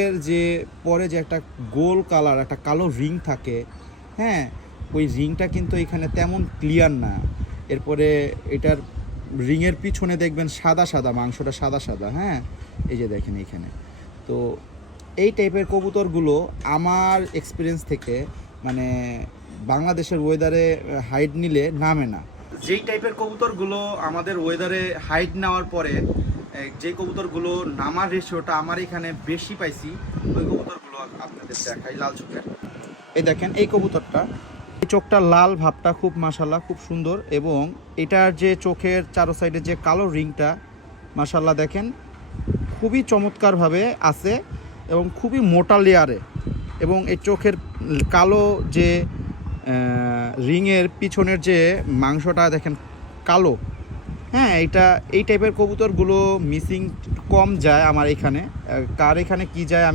এর যে পরে যে একটা গোল কালার একটা কালো রিং থাকে, হ্যাঁ, ওই রিংটা কিন্তু এখানে তেমন ক্লিয়ার না। এরপরে এটার রিংয়ের পিছনে দেখবেন সাদা সাদা, মাংসটা সাদা সাদা, হ্যাঁ, এই যে দেখেন এইখানে। তো এই টাইপের কবুতরগুলো আমার এক্সপিরিয়েন্স থেকে মানে বাংলাদেশের ওয়েদারে হাইট নিলে নামে না। যেই টাইপের কবুতরগুলো আমাদের ওয়েদারে হাইট নেওয়ার পরে যে কবুতরগুলো নামার রেশিওটা আমার এখানে বেশি পাইছি, ওই কবুতরগুলো আপনাদের দেখাই। লাল চোখের এই দেখেন এই কবুতরটা, এই চোখটা লাল ভাবটা খুব মাশাল্লাহ খুব সুন্দর, এবং এটার যে চোখের চারো সাইডে যে কালো রিংটা মাশাল্লাহ দেখেন খুবই চমৎকারভাবে আছে এবং খুবই মোটা লেয়ারে, এবং এই চোখের কালো যে রিংয়ের পিছনের যে মাংসটা দেখেন কালো, হ্যাঁ, এই টাইপের কবুতরগুলো মিসিং কম যায় আমার এখানে। কার এখানে কি যায়